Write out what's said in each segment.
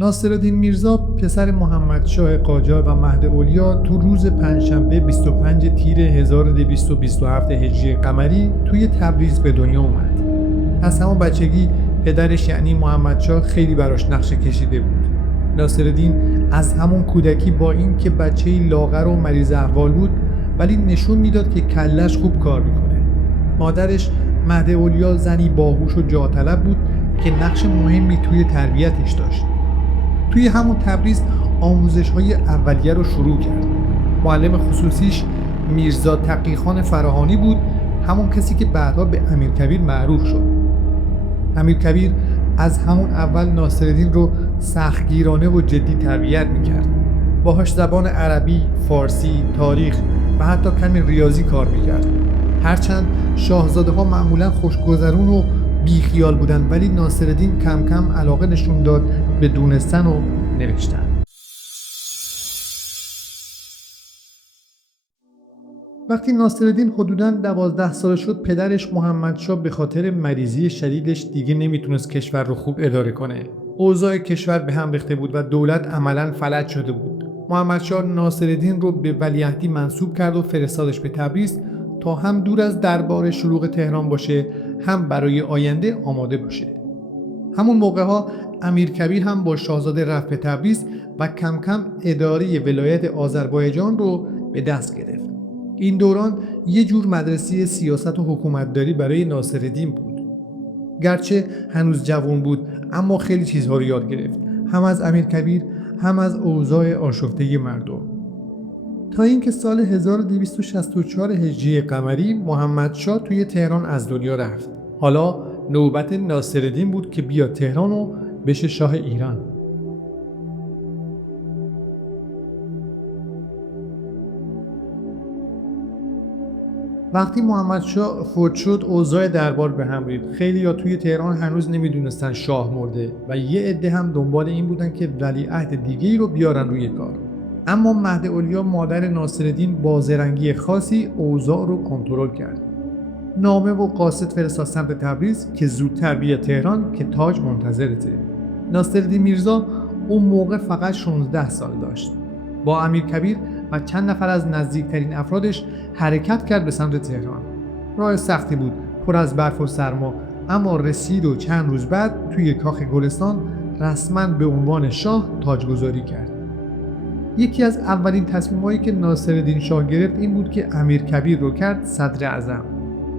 ناصرالدین میرزا پسر محمدشاه قاجار و مهداولیا تو روز پنجشنبه 25 تیر 1227 هجری قمری توی تبریز به دنیا اومد. از همون بچگی پدرش یعنی محمدشاه خیلی براش نقشه کشیده بود. ناصرالدین از همون کودکی با این که بچه‌ای لاغر و مریض احوال بود ولی نشون میداد که کلش خوب کار میکنه. مادرش مهداولیا زنی باهوش و جاه‌طلب بود که نقش مهمی توی تربیتش داشت. توی همون تبریز آموزش‌های اولیه رو شروع کرد. معلم خصوصیش میرزا تقی‌خان فراهانی بود، همون کسی که بعدها به امیرکبیر معروف شد. امیرکبیر از همون اول ناصرالدین رو سختگیرانه و جدی تربیت می‌کرد. باهاش زبان عربی، فارسی، تاریخ و حتی کمی ریاضی کار می‌کرد. هرچند شاهزاده‌ها معمولاً خوشگذرون و بیخیال بودن ولی ناصرالدین کم کم علاقه نشون داد به دونستن و نوشتن. وقتی ناصرالدین حدوداً 12 ساله شد پدرش محمدشاه به خاطر مریضی شدیدش دیگه نمیتونست کشور رو خوب اداره کنه. اوضاع کشور به هم ریخته بود و دولت عملاً فلج شده بود. محمدشاه ناصرالدین رو به ولیعهدی منصوب کرد و فرستادش به تبریز تا هم دور از دربار شلوغ تهران باشه هم برای آینده آماده باشه. همون موقع‌ها امیرکبیر هم با شاهزاده رفت به تبریز و کم کم اداره ولایت آذربایجان رو به دست گرفت. این دوران یه جور مدرسه سیاست و حکومتداری برای ناصرالدین بود. گرچه هنوز جوان بود اما خیلی چیزها رو یاد گرفت، هم از امیرکبیر هم از اوضاع آشفته مردم. تا اینکه سال 1264 هجری قمری محمدشاه توی تهران از دنیا رفت. حالا نوبت ناصرالدین بود که بیاد تهران و بشه شاه ایران. وقتی محمدشاه فوت شد اوضاع دربار به هم ریخت. خیلی‌ها توی تهران هنوز نمیدونستن شاه مرده و یه عده هم دنبال این بودن که ولیعهد دیگه‌ای رو بیارن روی کار. اما مهداولیا مادر ناصرالدین با زرنگی خاصی اوضاع رو کنترل کرد. نامه و قاصد فرستاد سمت تبریز که زودتر بیا تهران که تاج منتظرته. ناصرالدین میرزا اون موقع فقط 16 سال داشت. با امیرکبیر و چند نفر از نزدیکترین افرادش حرکت کرد به سمت تهران. راه سختی بود، پر از برف و سرما، اما رسید و چند روز بعد توی کاخ گلستان رسما به عنوان شاه تاجگذاری کرد. یکی از اولین تصمیمایی که ناصرالدین شاه گرفت این بود که امیرکبیر رو کرد صدر اعظم.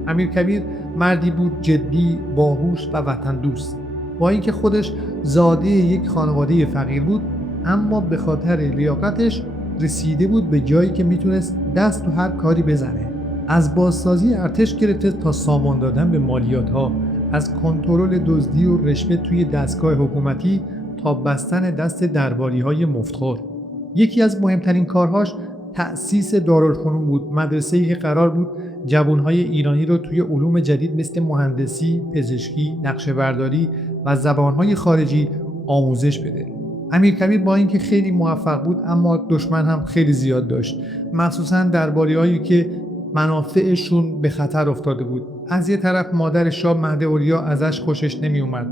امیرکبیر مردی بود جدی، باهوش و وطن دوست. با اینکه خودش زاده یک خانواده فقیر بود اما به خاطر لیاقتش رسیده بود به جایی که میتونست دست تو هر کاری بزنه. از بازسازی ارتش گرفته تا سامان دادن به مالیات‌ها، از کنترل دزدی و رشوه توی دستگاه حکومتی تا بستن دست درباری‌های مفتخور. یکی از مهمترین کارهاش تأسیس دارالفنون بود، مدرسه‌ای که قرار بود جوانهای ایرانی رو توی علوم جدید مثل مهندسی، پزشکی، نقشه‌برداری و زبانهای خارجی آموزش بده. امیرکبیر با اینکه خیلی موفق بود اما دشمن هم خیلی زیاد داشت، مخصوصاً درباری‌هایی که منافعشون به خطر افتاده بود. از یه طرف مادر شاه مهداولیا ازش خوشش نمی اومد.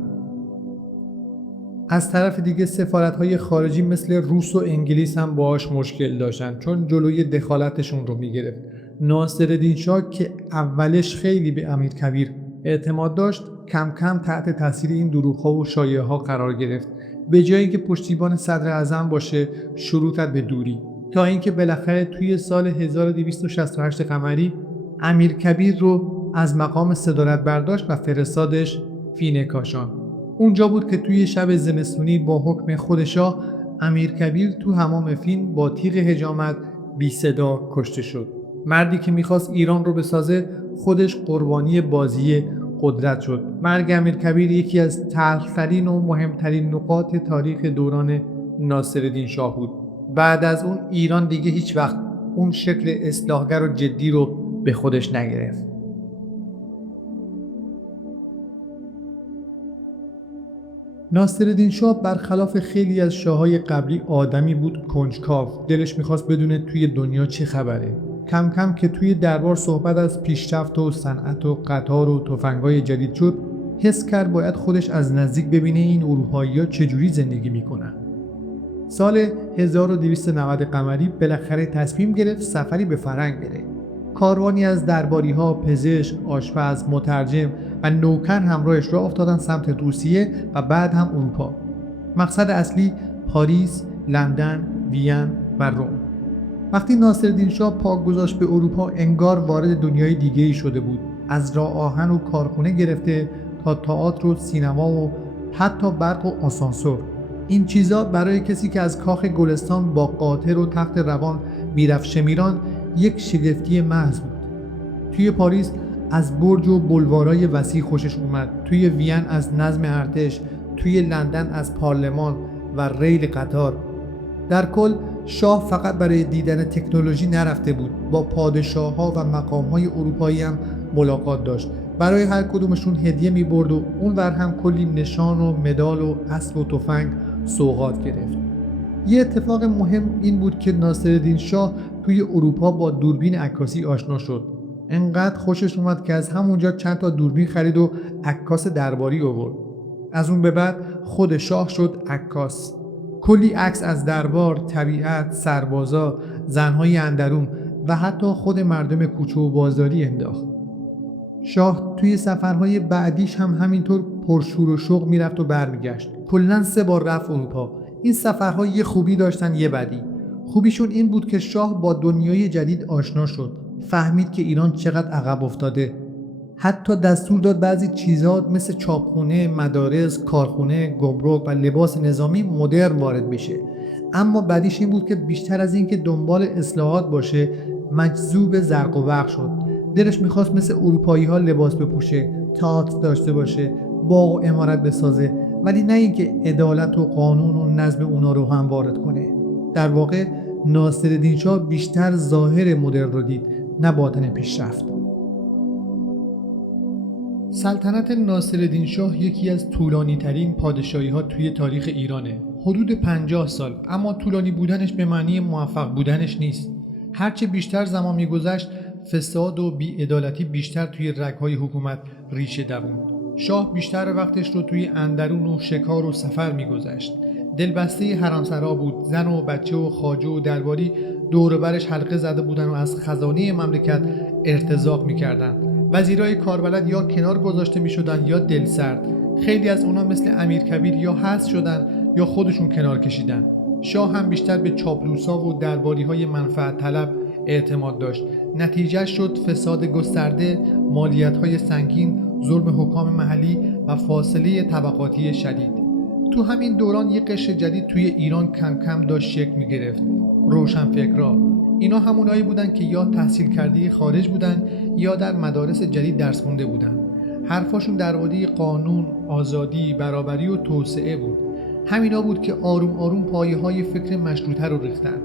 از طرف دیگه سفارت‌های خارجی مثل روس و انگلیس هم باهاش مشکل داشتن چون جلوی دخالتشون رو میگرفت. ناصرالدین شاه که اولش خیلی به امیرکبیر اعتماد داشت کم کم تحت تاثیر این دروغ‌ها و شایعه‌ها قرار گرفت. به جایی که پشتیبان صدر اعظم باشه شروع کرد به دوری، تا اینکه بالاخره توی سال 1268 قمری امیرکبیر رو از مقام صدارت برداشت و فرستادش فین کاشان. اونجا بود که توی شب زمستونی با حکم خود شاه امیرکبیر تو حمام فین با تیغ حجامت بی صدا کشته شد. مردی که میخواست ایران رو بسازه خودش قربانی بازی قدرت شد. مرگ امیرکبیر یکی از تلخ‌ترین و مهمترین نقاط تاریخ دوران ناصرالدین شاه بود. بعد از اون ایران دیگه هیچ وقت اون شکل اصلاحگر و جدی رو به خودش نگرفت. ناصرالدین شاه برخلاف خیلی از شاههای قبلی آدمی بود کنجکاو، دلش میخواست بدونه توی دنیا چه خبره. کم کم که توی دربار صحبت از پیشرفت و صنعت و قطار و تفنگ‌های جدید شد، حس کرد باید خودش از نزدیک ببینه این اروپایی‌ها چجوری زندگی میکنن. سال 1290 قمری بالاخره تصمیم گرفت سفری به فرنگ بره. کاروانی از درباری‌ها، پزشک، آشپز، مترجم و نوکر همراهش راه افتادن سمت روسیه و بعد هم اروپا. مقصد اصلی پاریس، لندن، وین و روم. وقتی ناصرالدین شاه پا گذاشت به اروپا انگار وارد دنیای دیگه‌ای شده بود. از راه آهن و کارخونه گرفته تا تئاتر و سینما و حتی برق و آسانسور. این چیزا برای کسی که از کاخ گلستان با قاطر و تخت روان میرفت شمیران یک شگفتی محض بود. توی پاریس از برج و بلوارای وسیع خوشش اومد، توی وین از نظم ارتش، توی لندن از پارلمان و ریل قطار. در کل شاه فقط برای دیدن تکنولوژی نرفته بود، با پادشاه‌ها و مقام‌های اروپایی هم ملاقات داشت. برای هر کدومشون هدیه می‌برد و اونور هم کلی نشان و مدال و اسب و تفنگ سوغات گرفت. یه اتفاق مهم این بود که ناصرالدین شاه توی اروپا با دوربین عکاسی آشنا شد. انقدر خوشش اومد که از همونجا چند تا دوربین خرید و عکاس درباری آورد. از اون به بعد خود شاه شد عکاس. کلی عکس از دربار، طبیعت، سربازا، زنهای اندرون و حتی خود مردم کوچه و بازاری انداخت. شاه توی سفرهای بعدیش هم همینطور پرشور و شوق میرفت و برمیگشت. کلاً 3 بار رفت اروپا. این سفرها یه خوبی داشتن یه بدی. خوبیشون این بود که شاه با دنیای جدید آشنا شد. فهمید که ایران چقدر عقب افتاده. حتی دستور داد بعضی چیزا مثل چاپخونه، مدارس، کارخونه، گمرک و لباس نظامی مدرن وارد بشه. اما بعدیش این بود که بیشتر از این که دنبال اصلاحات باشه، مجذوب زرق و برق شد. دلش میخواست مثل اروپایی‌ها لباس بپوشه، تئاتر داشته باشه، باغ و عمارت بسازه، ولی نه اینکه عدالت و قانون و نظم اونا رو هم وارد کنه. در واقع ناصرالدین شاه بیشتر ظاهر مدرن رو دید، نه باطن پیشرفت. سلطنت ناصرالدین شاه یکی از طولانی ترین پادشاهی ها توی تاریخ ایرانه. حدود 50 سال، اما طولانی بودنش به معنی موفق بودنش نیست. هرچه بیشتر زمان میگذشت فساد و بی‌عدالتی بیشتر توی رگ‌های حکومت ریشه دووند. شاه بیشتر وقتش رو توی اندرون و شکار و سفر میگذشت. دلبسته حرمسرا بود، زن و بچه و خواجه و درباری دور برش حلقه زده بودن و از خزانه مملکت ارتزاق میکردن. وزیرای کاربلد یا کنار گذاشته میشدن یا دلسرد. خیلی از اونا مثل امیرکبیر یا حذف شدن یا خودشون کنار کشیدن. شاه هم بیشتر به چاپلوسا و درباری‌های منفعت طلب اعتماد داشت. نتیجه شد فساد گسترده، مالیات‌های سنگین، ظلم حکام محلی و فاصله طبقاتی شدید. تو همین دوران یک قشر جدید توی ایران کم کم داشت شکل می‌گرفت. روشنفکرا. اینا همونایی بودن که یا تحصیل کرده خارج بودن یا در مدارس جدید درس خونده بودن. حرفاشون درباره قانون، آزادی، برابری و توسعه بود. همینا بود که آروم آروم پایه‌های فکر مشروطه رو ریختن.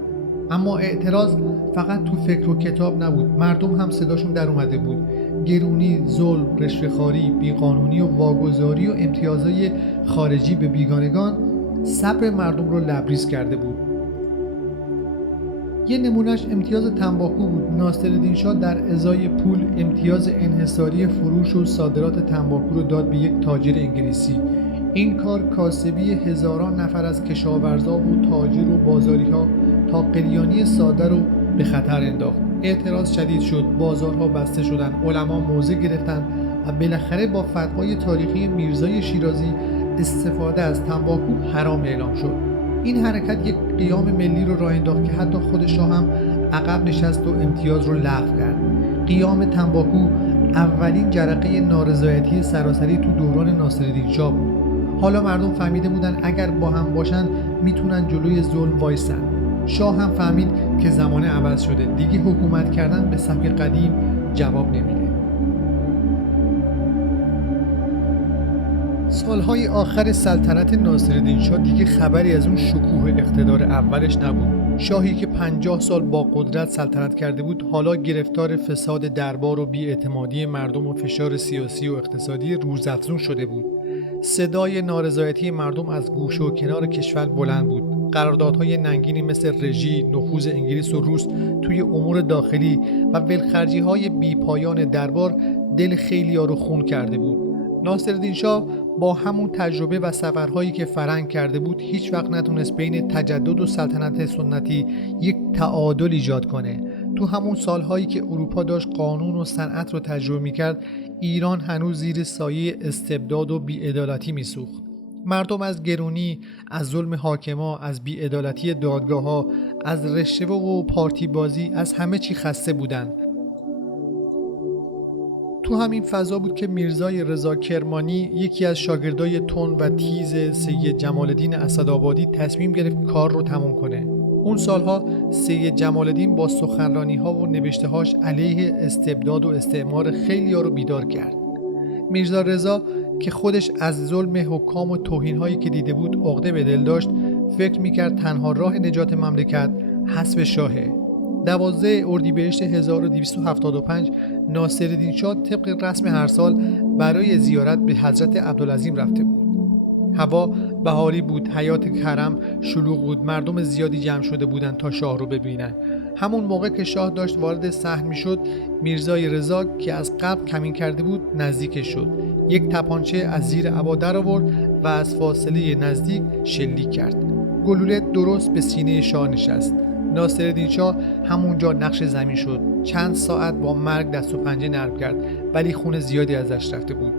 اما اعتراض فقط تو فکر و کتاب نبود، مردم هم صداشون در اومده بود. گرونی، ظلم، رشوه‌خواری، بیقانونی و واگذاری و امتیازهای خارجی به بیگانگان صبر مردم رو لبریز کرده بود. یه نمونهش امتیاز تنباکو بود. ناصرالدین شاه در ازای پول امتیاز انحصاری فروش و صادرات تنباکو رو داد به یک تاجر انگلیسی. این کار کاسبی هزاران نفر از کشاورزا و تاجر و بازاری‌ها تا قلیانی ساده رو به خطر انداخت. اعتراض شدید شد، بازارها بسته شدند، علما موضع گرفتند و بالاخره با فتوای تاریخی میرزای شیرازی استفاده از تنباکو حرام اعلام شد. این حرکت یک قیام ملی رو راه انداخت که حتی خود شاه هم عقب نشست و امتیاز رو لغو کرد. قیام تنباکو اولین جرقه نارضایتی سراسری تو دوران ناصرالدین شاه بود. حالا مردم فهمیده بودن اگر با هم باشن میتونن جلوی ظلم وایسن. شاه هم فهمید که زمانه عوض شده، دیگه حکومت کردن به سبک قدیم جواب نمیده. سالهای آخر سلطنت ناصرالدین شاه دیگه خبری از اون شکوه اقتدار اولش نبود. شاهی که 50 سال با قدرت سلطنت کرده بود حالا گرفتار فساد دربار و بی‌اعتمادی مردم و فشار سیاسی و اقتصادی روزافزون شده بود. صدای نارضایتی مردم از گوشه و کنار کشور بلند بود. قراردادهای ننگینی مثل رژی، نفوذ انگلیس و روس توی امور داخلی و ولخرجی‌های بی‌پایان دربار دل خیلی‌ها رو خون کرده بود. ناصرالدین شاه با همون تجربه و سفرهایی که فرنگ کرده بود هیچ وقت نتونست بین تجدد و سلطنت سنتی یک تعادل ایجاد کنه. تو همون سالهایی که اروپا داشت قانون و صنعت رو تجربه میکرد، ایران هنوز زیر سایه استبداد و بی‌عدالتی میسوخت. مردم از گرونی، از ظلم حاکما، از بی‌عدالتی دادگاه‌ها، از رشوه و پارتی بازی، از همه چی خسته بودن. تو همین فضا بود که میرزای رضا کرمانی، یکی از شاگردای تند و تیز سید جمال الدین اسدآبادی، تصمیم گرفت کار رو تموم کنه. اون سالها سید جمال الدین با سخنرانی‌ها و نوشته‌هاش علیه استبداد و استعمار خیلی‌ها رو بیدار کرد. میرزا رضا که خودش از ظلم حکام و توهین‌هایی که دیده بود عقده به دل داشت، فکر می‌کرد تنها راه نجات مملکت حذف شاهه. 12 اردیبهشت 1275 ناصرالدین شاه طبق رسم هر سال برای زیارت به حضرت عبدالعظیم رفته بود. هوا بهاری بود، حیات حرم شلوغ بود، مردم زیادی جمع شده بودند تا شاه رو ببینن. همون موقع که شاه داشت وارد صحن میشد، میرزای رضا که از قبل کمین کرده بود نزدیکش شد. یک تپانچه از زیر عبا در آورد و از فاصله نزدیک شلیک کرد. گلوله درست به سینه شاه نشست. ناصرالدین شاه همونجا نقش زمین شد. چند ساعت با مرگ دست و پنجه نرم کرد، ولی خون زیادی ازش رفته بود.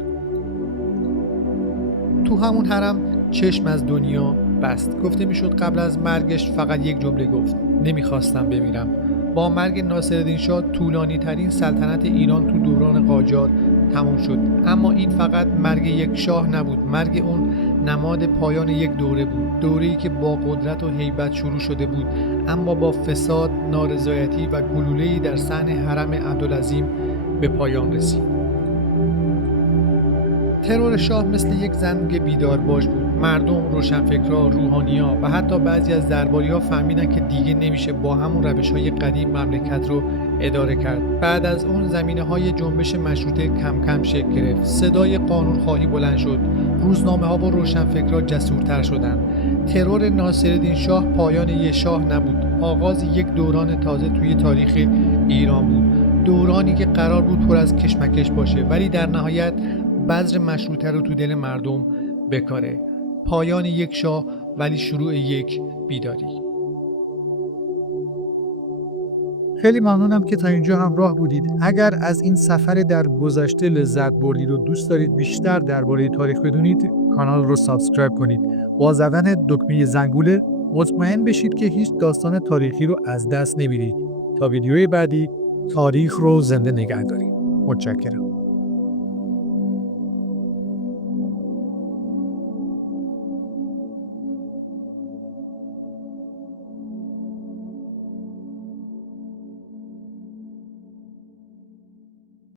تو همون حرم چشم از دنیا بست. گفته میشد قبل از مرگش فقط یک جمله گفت: نمیخواستم بمیرم. با مرگ ناصرالدین شاه طولانی ترین سلطنت ایران تو دوران قاجار تموم شد. اما این فقط مرگ یک شاه نبود، مرگ اون نماد پایان یک دوره بود. دوره‌ای که با قدرت و هیبت شروع شده بود، اما با فساد، نارضایتی و گلوله‌ای در صحن حرم عبدالعظیم به پایان رسید. ترور شاه مثل یک زنگ بیدار باش بود. مردم، روشنفکرها، روحانی‌ها و حتی بعضی از درباری‌ها فهمیدن که دیگه نمیشه با همون روش‌های قدیم مملکت رو اداره کرد. بعد از اون زمینه‌های جنبش مشروطه کم کم شکل گرفت. صدای قانون‌خواهی بلند شد. روزنامه‌ها و روشنفکرها جسورتر شدند. ترور ناصرالدین شاه پایان یک شاه نبود، آغاز یک دوران تازه توی تاریخ ایران بود. دورانی که قرار بود پر از کشمکش باشه، ولی در نهایت بذر مشروطه رو تو دل مردم بکاره. پایان یک شاه ولی شروع یک بیداری. خیلی ممنونم که تا اینجا همراه بودید. اگر از این سفر در گذشته لذت بردید و دوست دارید بیشتر درباره تاریخ بدونید، کانال رو سابسکرایب کنید. با زدن دکمه زنگوله مطمئن بشید که هیچ داستان تاریخی رو از دست نمیدید. تا ویدیوی بعدی، تاریخ رو زنده نگه دارید. متشکرم.